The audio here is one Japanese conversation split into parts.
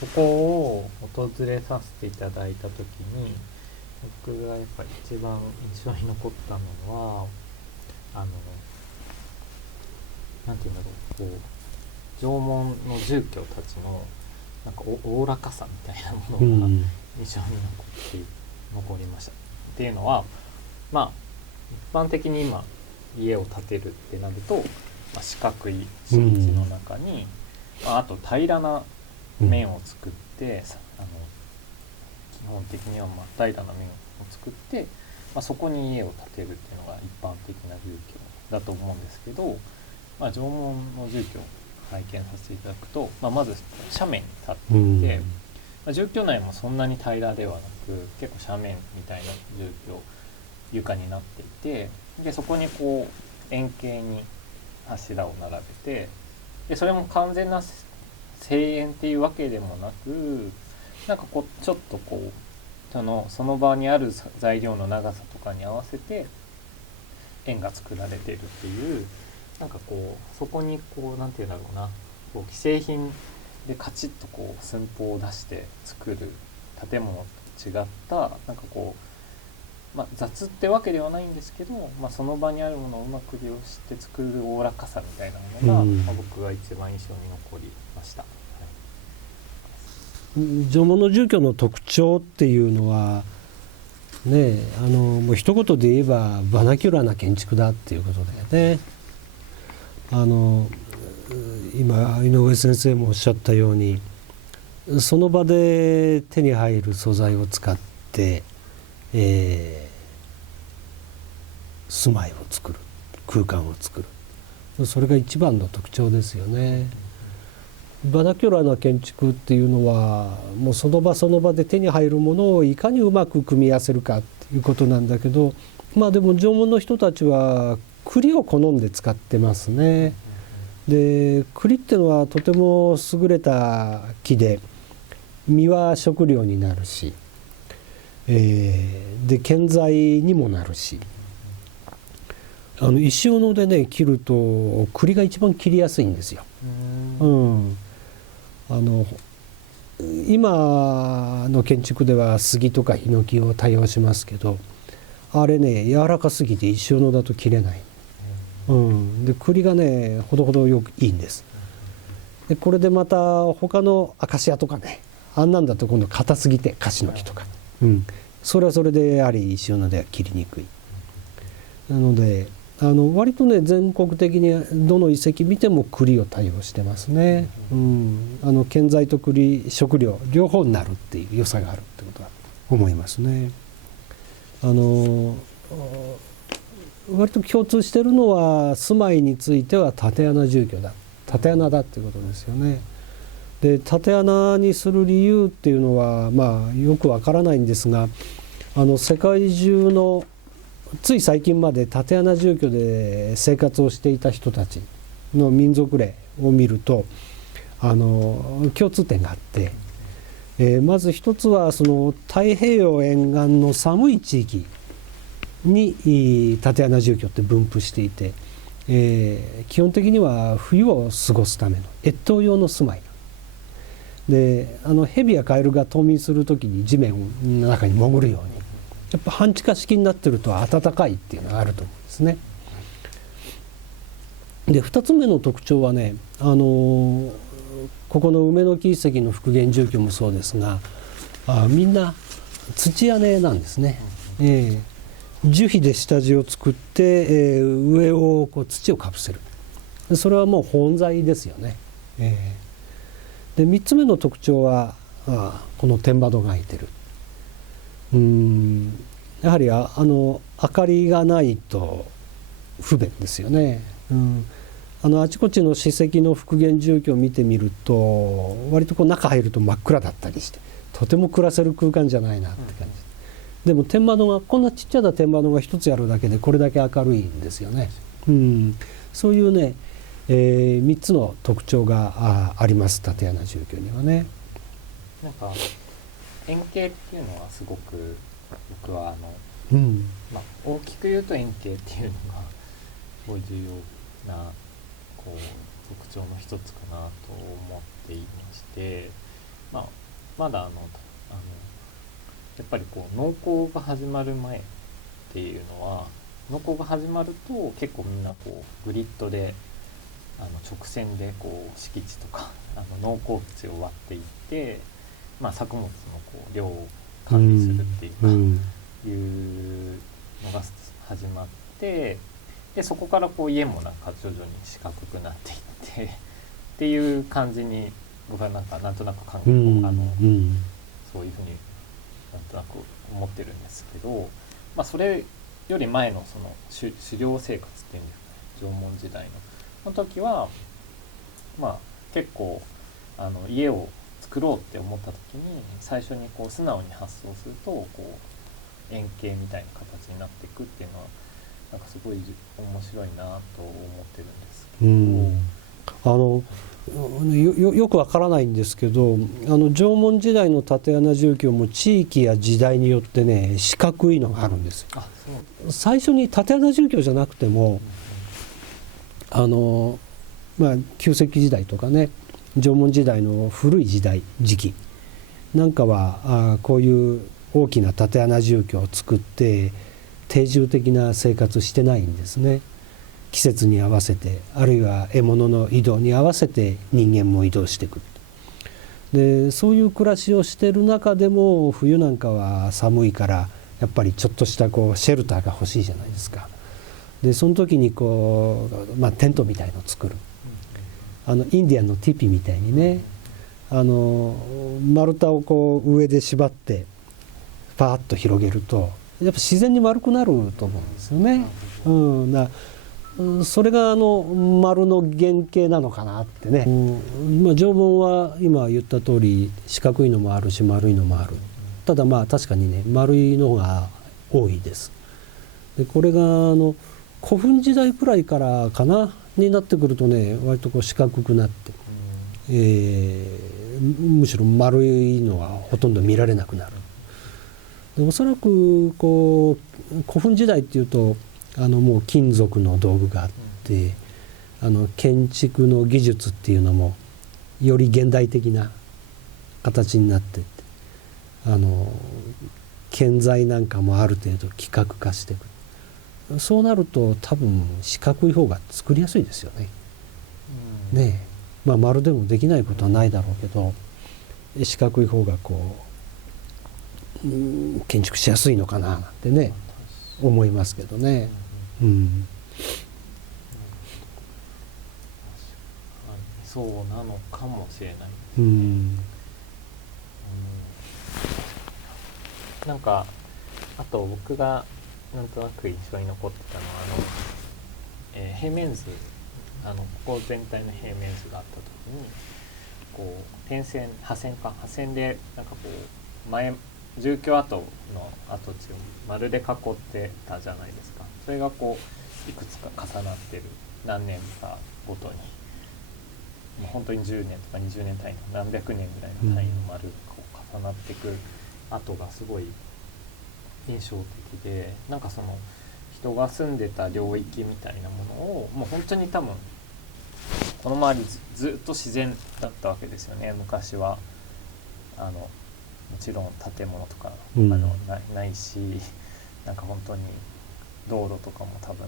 ここを訪れさせていただいた時に僕がやっぱり一番印象に残ったのはあのなんていうんだろう、こう縄文の住居たちのなんかおおらかさみたいなものが印象に残りました。っていうのは、まあ一般的に今家を建てるってなると、四角い敷地の中に、あと平らな面を作って、基本的には平らな面を作って、そこに家を建てるっていうのが一般的な住居だと思うんですけど、縄文の住居を拝見させていただくと、まず斜面に立っていて、住居内もそんなに平らではなく結構斜面みたいな住居床になっていて、でそこにこう円形に柱を並べて、でそれも完全な庭園っていうわけでもなく、なんかこうちょっとこうその場にある材料の長さとかに合わせて円が作られているっていう、なんかこうそこにこうなんていうんだろうな、こう既製品でカチッとこう寸法を出して作る建物と違ったなんかこう、雑ってわけではないんですけど、その場にあるものをうまく利用して作るおおらかさみたいなものが、僕が一番印象に残りました。縄文の住居の特徴っていうのはね、もう一言で言えばバナキュラーな建築だっていうことだよね。今井上先生もおっしゃったように、その場で手に入る素材を使って、住まいを作る、空間を作る、それが一番の特徴ですよね。バナキュラーな建築っていうのはもうその場その場で手に入るものをいかにうまく組み合わせるかっていうことなんだけど、でも縄文の人たちは栗を好んで使ってますね。で栗っていうのはとても優れた木で、実は食料になるし、で建材にもなるし、石斧でね切ると栗が一番切りやすいんですよ。今の建築では杉とかヒノキを多用しますけど、あれね柔らかすぎて石斧だと切れない。で栗がねほどほどよくいいんです。でこれでまた他のアカシアとかね、あんなんだと今度硬すぎてカシの木とか、それはそれでやはり石斧では切りにくい。なので割とね全国的にどの遺跡見ても栗を多用してますね。建材と栗、食料両方になるっていう良さがあるってことだと思いますね。割と共通してるのは住まいについては竪穴住居だ、竪穴だっていうことですよね。で竪穴にする理由っていうのはよくわからないんですが、世界中のつい最近まで竪穴住居で生活をしていた人たちの民族例を見ると共通点があって、まず一つはその太平洋沿岸の寒い地域に竪穴住居って分布していて、基本的には冬を過ごすための越冬用の住まいで、蛇やカエルが冬眠する時に地面の中に潜るように、やっぱ半地下式になってると暖かいっていうのがあると思うんですね。で2つ目の特徴はね、ここの梅の木遺跡の復元住居もそうですが、みんな土屋根なんですね。樹皮で下地を作って、上をこう土をかぶせる。それはもう保温材ですよね。で3つ目の特徴はこの天窓が開いてる。やはり明かりがないと不便ですよね。あちこちの史跡の復元住居を見てみると割とこう中入ると真っ暗だったりして、とても暮らせる空間じゃないなって感じ。でも天窓がこんなちっちゃな天窓が一つやるだけでこれだけ明るいんですよね。そういうね、3つの特徴があります、竪穴住居にはね。なんか円形っていうのはすごく僕は大きく言うと円形っていうのがすごい重要なこう特徴の一つかなと思っていまして、まあ、まだやっぱりこう農耕が始まる前っていうのは、農耕が始まると結構みんなこうグリッドで直線でこう敷地とか農耕地を割っていって、まあ、作物のこう量を管理するっていうか、いうのが始まって、でそこからこう家もなんか徐々に四角くなっていってっていう感じに僕はなんとなく考え、そういうふうになんとなく思ってるんですけど、まあ、それより前のその狩猟生活っていうんですかね、縄文時代の時は、まあ、結構家を作ろうって思った時に最初にこう素直に発想するとこう円形みたいな形になっていくっていうのはなんかすごい面白いなと思ってるんですけど、よくわからないんですけど、縄文時代の竪穴住居も地域や時代によってね四角いのがあるんですよ。最初に竪穴住居じゃなくても、まあ、旧石器時代とかね、縄文時代の古い時期なんかはこういう大きな竪穴住居を作って定住的な生活してないんですね。季節に合わせて、あるいは獲物の移動に合わせて人間も移動してくる。でそういう暮らしをしている中でも冬なんかは寒いからやっぱりちょっとしたこうシェルターが欲しいじゃないですか。でその時にこう、まあ、テントみたいのを作る。インディアンのティピみたいにね、丸太をこう上で縛ってパーッと広げるとやっぱ自然に丸くなると思うんですよね。それが丸の原型なのかなってね。縄文は今言った通り四角いのもあるし丸いのもある。ただまあ確かにね丸いのが多いです。でこれが古墳時代くらいからかなになってくるとね割とこう四角くなって、むしろ丸いのはほとんど見られなくなる。でおそらくこう古墳時代っていうともう金属の道具があって建築の技術っていうのもより現代的な形になっていって建材なんかもある程度規格化していく。そうなると多分四角い方が作りやすいですよね。ねえ、まあ丸でもできないことはないだろうけど四角い方がこう、建築しやすいのかななんてね思いますけどね。そうなのかもしれない。なんかあと僕がなんとなく印象に残ってたのは平面図ここ全体の平面図があった時にこう破線でなんかこう住居跡の跡地を丸で囲ってたじゃないですか。それがこういくつか重なってる、何年かごとにもう本当に10年とか20年単位の何百年ぐらいの単位の丸がこう重なっていく跡がすごい印象的で、なんかその人が住んでた領域みたいなものをもう本当に多分この周りずっと自然だったわけですよね。昔はもちろん建物とかないし、なんか本当に道路とかも多分、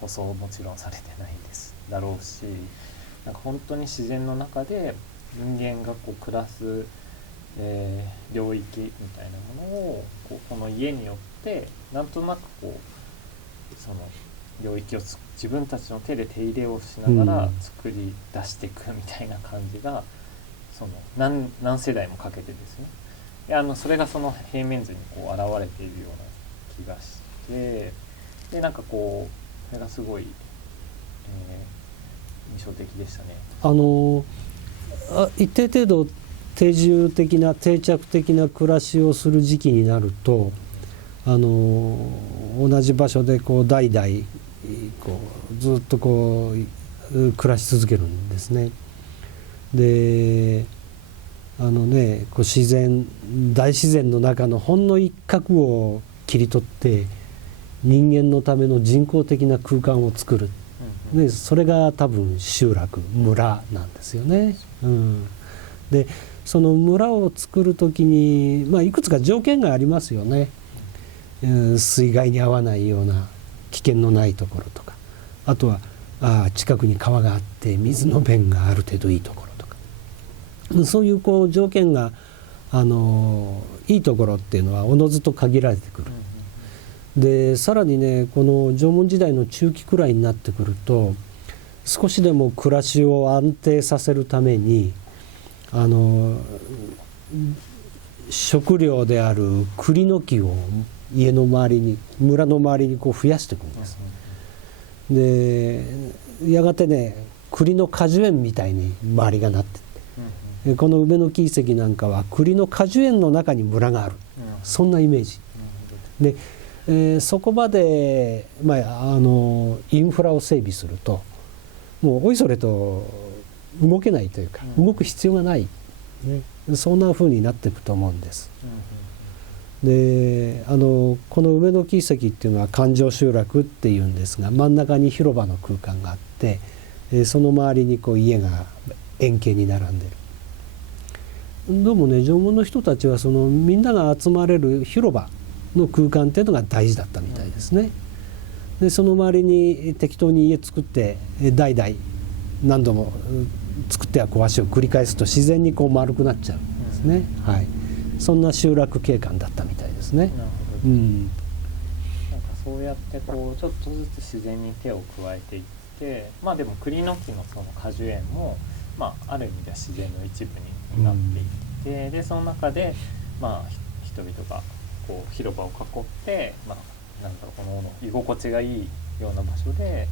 舗装もちろんされてないですだろうし、なんか本当に自然の中で人間がこう暮らす領域みたいなものをこの家によってなんとなくこうその領域を自分たちの手で手入れをしながら作り出していくみたいな感じがその何世代もかけてですね。それがその平面図にこう現れているような気がして、でなんかこうそれがすごい、印象的でしたね。一定程度定住的な定着的な暮らしをする時期になると同じ場所でこう代々こうずっとこう暮らし続けるんですね。でこう大自然の中のほんの一角を切り取って人間のための人工的な空間を作る、でそれが多分集落村なんですよね。でその村を作る時に、いくつか条件がありますよね。水害に遭わないような危険のないところとか、あとは近くに川があって水の便がある程度いいところとか、そういう条件がいいところっていうのはおのずと限られてくる。でさらにね、この縄文時代の中期くらいになってくると、少しでも暮らしを安定させるために食料である栗の木を家の周りに、村の周りに増やしていくんです。でやがてね、栗の果樹園みたいに周りがなってって、この梅の木遺跡なんかは栗の果樹園の中に村がある、そんなイメージで、そこまで、インフラを整備すると、もうおいそれと動けないというか、動く必要がない、そんな風になっていくと思うんです。でこの梅の木遺跡っていうのは環状集落っていうんですが、真ん中に広場の空間があって、その周りに家が円形に並んでる。どうもね、縄文の人たちはそのみんなが集まれる広場の空間っていうのが大事だったみたいですね。でその周りに適当に家作って代々何度も作っては壊しを繰り返すと自然に丸くなっちゃうんですね。そんな集落景観だったみたいですね。なるほど。なんかそうやってちょっとずつ自然に手を加えていって、でも栗の木のその果樹園も、ある意味では自然の一部になっていって、でその中で、人々が広場を囲って、この居心地がいいような場所で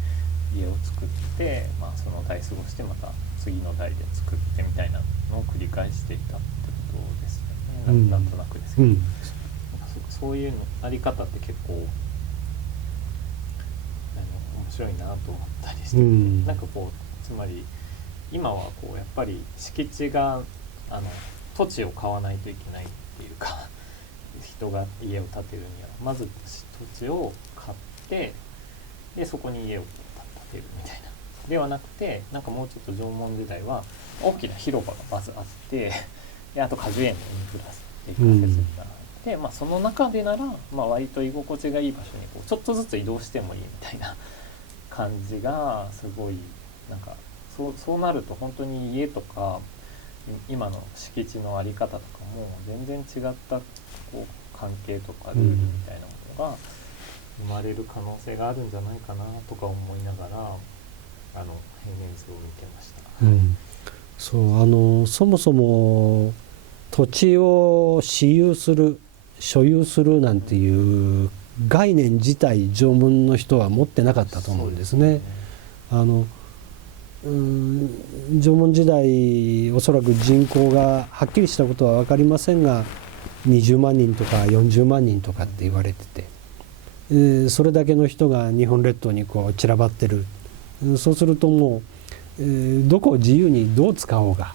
家を作って、その代過ごしてまた次の代で作ってみたいなのを繰り返していたってことですよね。なんとなくですけど、そういうのあり方って結構面白いなと思ったりして、つまり今はやっぱり敷地が土地を買わないといけないっていうか、人が家を建てるにはまず土地を買って、でそこに家を建てるみたいなではなくて、もうちょっと縄文時代は大きな広場がまずあって、であと果樹園のインフラ的な設備があって、その中でなら、割と居心地がいい場所にちょっとずつ移動してもいいみたいな感じがすごいそうなると本当に家とか今の敷地の在り方とかも全然違った関係とかルールみたいなものが生まれる可能性があるんじゃないかなとか思いながら平面図を見てました。そもそも土地を私有する、所有するなんていう概念自体縄文の人は持ってなかったと思うんですね。縄文時代おそらく人口がはっきりしたことは分かりませんが20万人とか40万人とかって言われてて、それだけの人が日本列島に散らばってる。そうするともう、どこを自由にどう使おうが、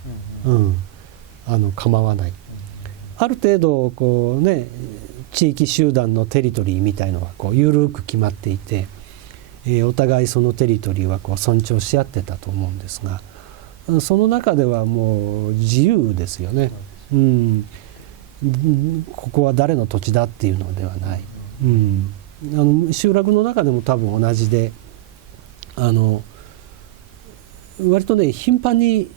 構わない。ある程度地域集団のテリトリーみたいのが緩く決まっていて、お互いそのテリトリーは尊重し合ってたと思うんですが、その中ではもう自由ですよね。ここは誰の土地だっていうのではない。集落の中でも多分同じで、割とね頻繁に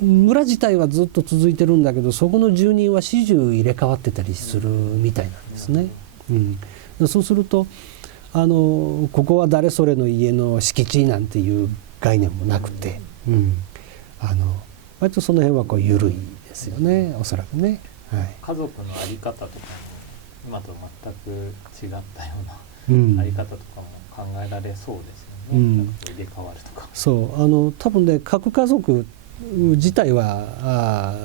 村自体はずっと続いてるんだけど、そこの住人は始終入れ替わってたりするみたいなんですね。そうするとここは誰それの家の敷地なんていう概念もなくて、割とその辺は緩いですよね、おそらくね。家族の在り方とかも今と全く違ったような在り方とかも考えられそうですよね。入れ替わるとか。多分ね、核家族自体は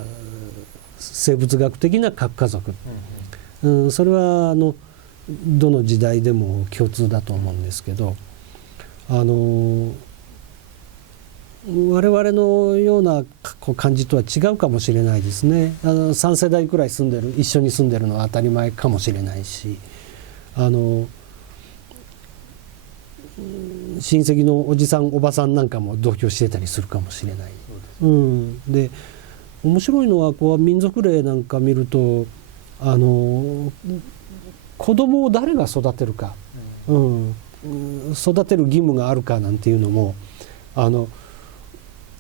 生物学的な核家族、それはどの時代でも共通だと思うんですけど、我々のような感じとは違うかもしれないですね。3世代くらい一緒に住んでるのは当たり前かもしれないし、親戚のおじさんおばさんなんかも同居してたりするかもしれない。で面白いのはこう民族例なんか見ると子供を誰が育てるか、育てる義務があるかなんていうのも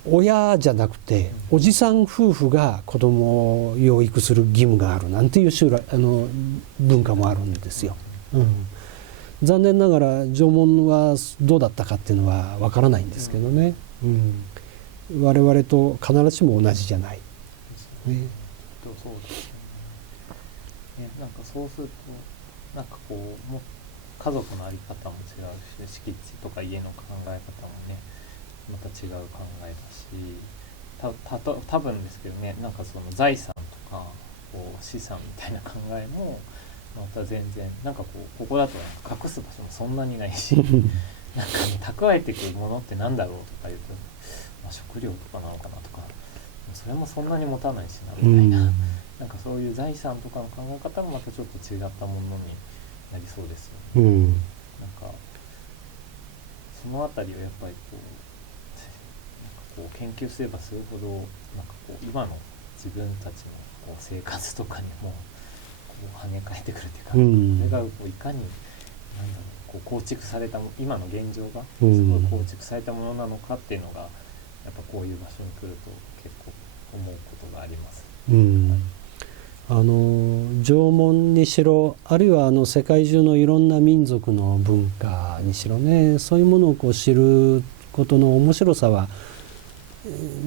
親じゃなくておじさん夫婦が子供を養育する義務があるなんていう文化もあるんですよ。残念ながら縄文はどうだったかっていうのはわからないんですけどね、我々と必ずしも同じじゃない、そうですね。なんかそうするとなんかこう家族の在り方も違うし、敷地とか家の考え方もねまた違う考えだし、多分ですけどね、なんかその財産とかこう資産みたいな考えもまた全然なんかここだと隠す場所もそんなにないしなんかね、蓄えてくるものってなんだろうとか言うと、食料とかなのかなとか、それもそんなに持たないしなみたいな、なんかそういう財産とかの考え方もまたちょっと違ったものになりそうですよね。なんかそのあたりをやっぱり研究すればするほどなんかこう今の自分たちの生活とかにも跳ね返ってくるっていうか、それがいかに構築された今の現状がすごい構築されたものなのかっていうのがやっぱこういう場所に来ると結構思うことがあります。縄文にしろ、あるいは世界中のいろんな民族の文化にしろね、そういうものを知ることの面白さは、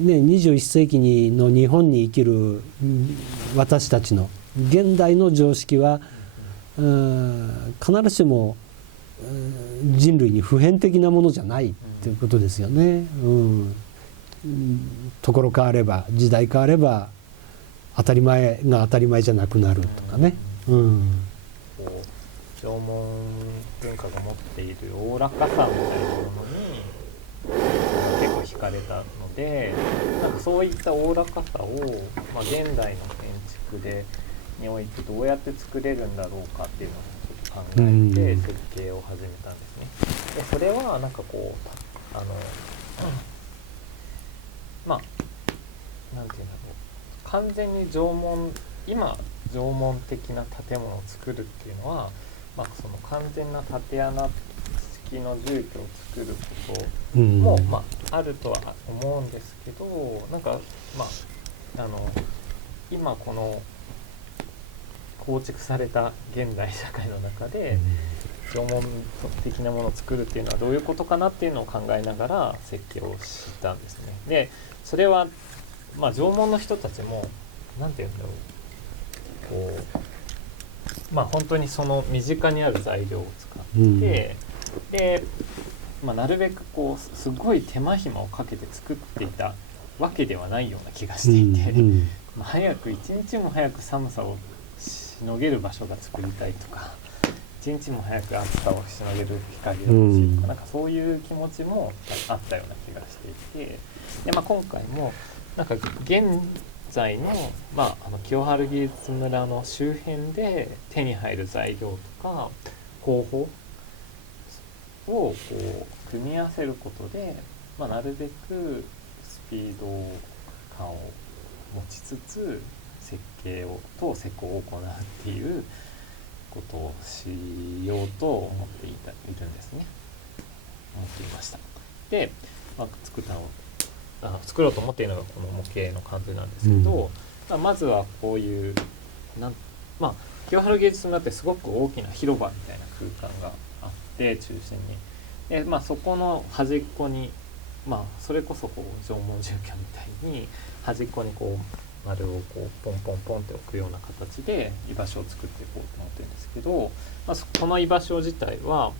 21世紀の日本に生きる私たちの現代の常識は必ずしも人類に普遍的なものじゃないっていうことですよね。ところ変われば時代変われば当たり前が当たり前じゃなくなるとかね。縄文文化が持っているおおらかさみたいなものに結構惹かれたので、なんかそういったおおらかさを、現代の建築においてどうやって作れるんだろうかっていうのをちょっと考えて設計を始めたんですね。でそれはなんかこうなんていうんだろう、完全に今縄文的な建物を作るっていうのは、その完全な縦穴式の住居を作ることも、あるとは思うんですけど、なんか今この構築された現代社会の中で縄文的なものを作るっていうのはどういうことかなっていうのを考えながら設計をしたんですね。でそれは縄文の人たちもなんていうんだろう、本当にその身近にある材料を使って、で、なるべくすごい手間暇をかけて作っていたわけではないような気がしていて、一日も早く寒さをしのげる場所が作りたいとか、一日も早く暑さをしのげる日陰が欲しいとか、なんかそういう気持ちもあったような気がしていて、で、今回もなんか現在の、清春技術村の周辺で手に入る材料とか方法を組み合わせることで、なるべくスピード感を持ちつつ施工を行うっていうことをしようと思っているんですね。思っていました。で、作ろうと思っているのがこの模型の感じなんですけど、まずはこういう清原芸術村ってすごく大きな広場みたいな空間があって中心に、で、そこの端っこに、それこそ縄文住居みたいに端っこに丸をポンポンポンって置くような形で居場所を作っていこうと思ってるんですけど、この居場所自体は、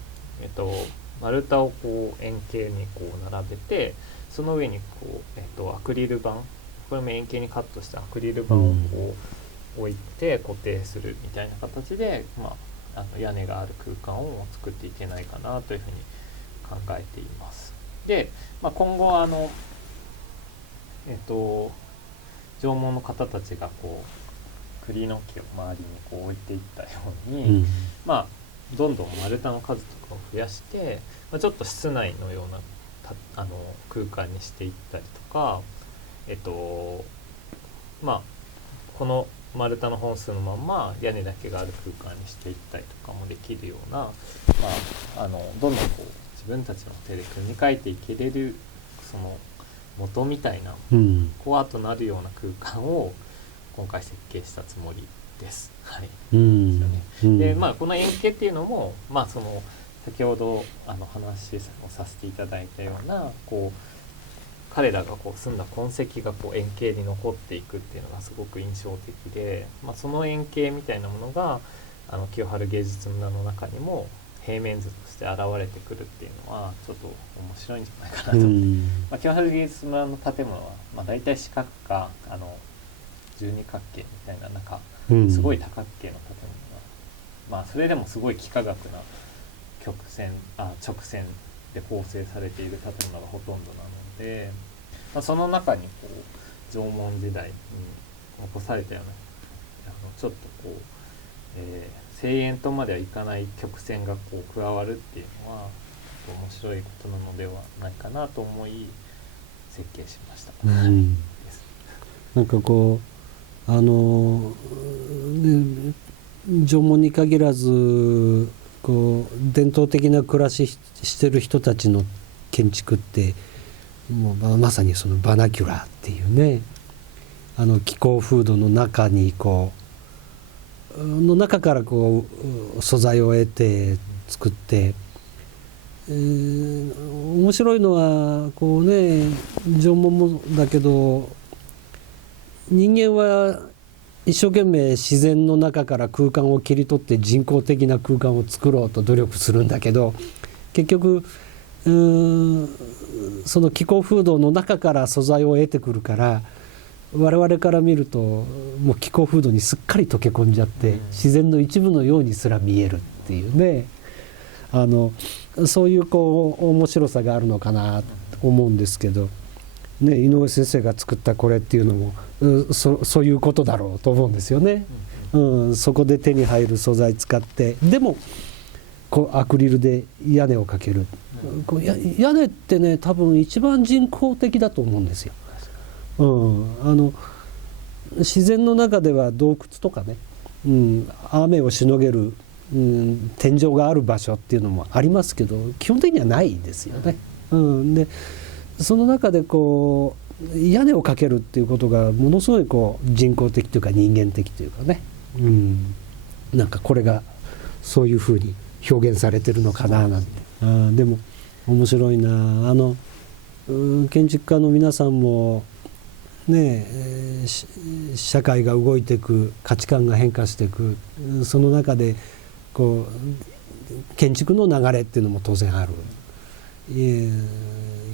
丸太を円形に並べて、その上にアクリル板、これも円形にカットしたアクリル板を置いて固定するみたいな形で、屋根がある空間を作っていけないかなというふうに考えています。で、今後縄文の方たちが栗の木を周りに置いていったように、どんどん丸太の数とかを増やして、ちょっと室内のような空間にしていったりとか、まあこの丸太の本数のまんま屋根だけがある空間にしていったりとかもできるような、どんどんこう自分たちの手で組み替えていけれるその元みたいな、コアとなるような空間を今回設計したつもりです。はい。で、この円形っていうのも、その先ほど話をさせていただいたようなこう彼らがこう住んだ痕跡がこう円形に残っていくっていうのがすごく印象的で、その円形みたいなものが清春芸術村の中にも平面図として現れてくるっていうのはちょっと面白いんじゃないかなと。清春芸術村の建物は、大体四角か十二角形みたいなすごい多角形の建物が、それでもすごい幾何学な直線で構成されている建物がほとんどなので、その中にこう縄文時代に残されたようなちょっとこう、庭園とまではいかない曲線がこう加わるっていうのは面白いことなのではないかなと思い設計しました。なんかこう縄文に限らずこう伝統的な暮らししてる人たちの建築ってもうまさにそのバナキュラーっていうね気候風土の中にの中からこう素材を得て作って、面白いのはこうね縄文もだけど人間は一生懸命自然の中から空間を切り取って人工的な空間を作ろうと努力するんだけど結局その気候風土の中から素材を得てくるから我々から見るともう気候風土にすっかり溶け込んじゃって自然の一部のようにすら見えるっていうねそういうこう面白さがあるのかなと思うんですけど、ね、井上先生が作ったこれっていうのもそういうことだろうと思うんですよね。そこで手に入る素材使ってでもこうアクリルで屋根をかける、屋根ってね多分一番人工的だと思うんですよ。自然の中では洞窟とかね、雨をしのげる、天井がある場所っていうのもありますけど基本的にはないですよね。でその中でこう屋根をかけるっていうことがものすごいこう人工的というか人間的というかね、なんかこれがそういうふうに表現されてるのかななんて、でも面白いな建築家の皆さんもね社会が動いていく価値観が変化していくその中でこう建築の流れっていうのも当然ある。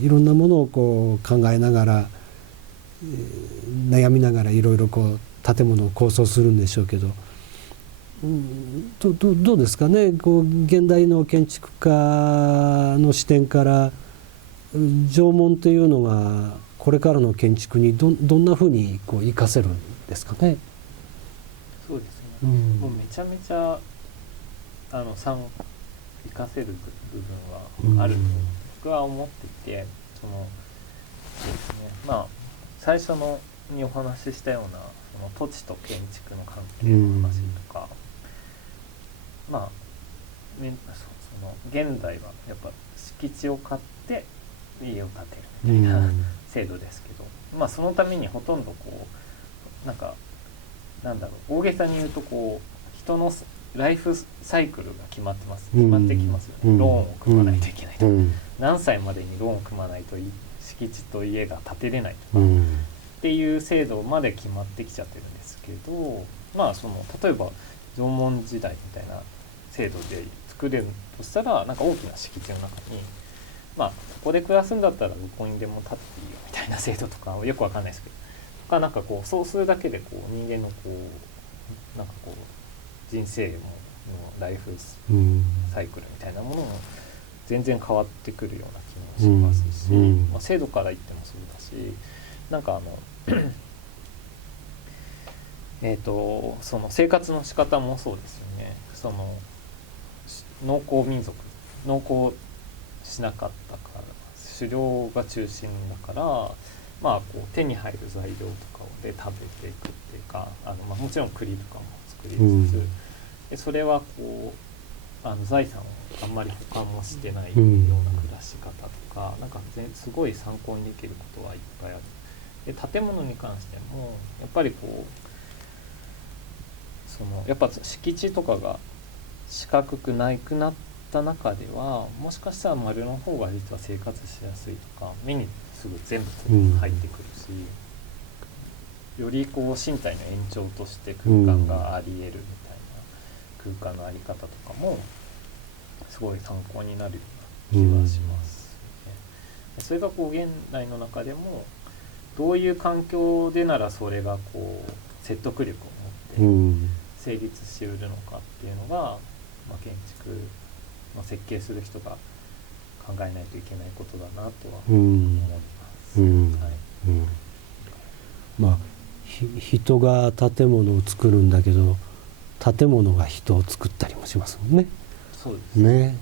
いろんなものをこう考えながら、悩みながらいろいろこう建物を構想するんでしょうけど、どうですかねこう現代の建築家の視点から縄文というのがこれからの建築にどんなふうにこう活かせるんですかね。そうですね、もうめちゃめちゃ活かせる部分はあると僕は思っていて、そうですね、最初にお話ししたようなその土地と建築の関係の話とか、その現代はやっぱ敷地を買って家を建てるみたいな制度ですけど、そのためにほとんどこう大げさに言うとこう人のライフサイクルが決まってきますよね。ローンを組まないといけないとか、何歳までにローンを組まないと敷地と家が建てれないとか、っていう制度まで決まってきちゃってるんですけど、例えば縄文時代みたいな制度で作れるとしたら大きな敷地の中にここで暮らすんだったらどこにでも建っていいよみたいな制度とかよくわかんないですけど、そうするだけでこう人間の人生のライフサイクルみたいなものも全然変わってくるような気もしますし、制度から言ってもそうだし、その生活の仕方もそうですよね。その農耕民族、農耕しなかったから狩猟が中心だからまあ、こう手に入る材料とかで食べていくっていうかまあ、もちろん栗とかも作りつつ、でそれはこう財産をあんまり保管もしてないような暮らし方とか、なんかすごい参考にできることはいっぱいある。で建物に関してもやっぱりこうやっぱ敷地とかが四角くなくなった中ではもしかしたら丸の方が実は生活しやすいとか、目にすぐ全部入ってくるし、よりこう身体の延長として空間があり得るみたいな空間のあり方とかもすごい参考になるような気がしますね。それがこう現代の中でもどういう環境でならそれがこう説得力を持って成立しうるのかっていうのが、まあ、建築の設計する人が考えないといけないことだなとは思います。まあ人が建物を作るんだけど建物が人を作ったりもしますもんね。そうですね。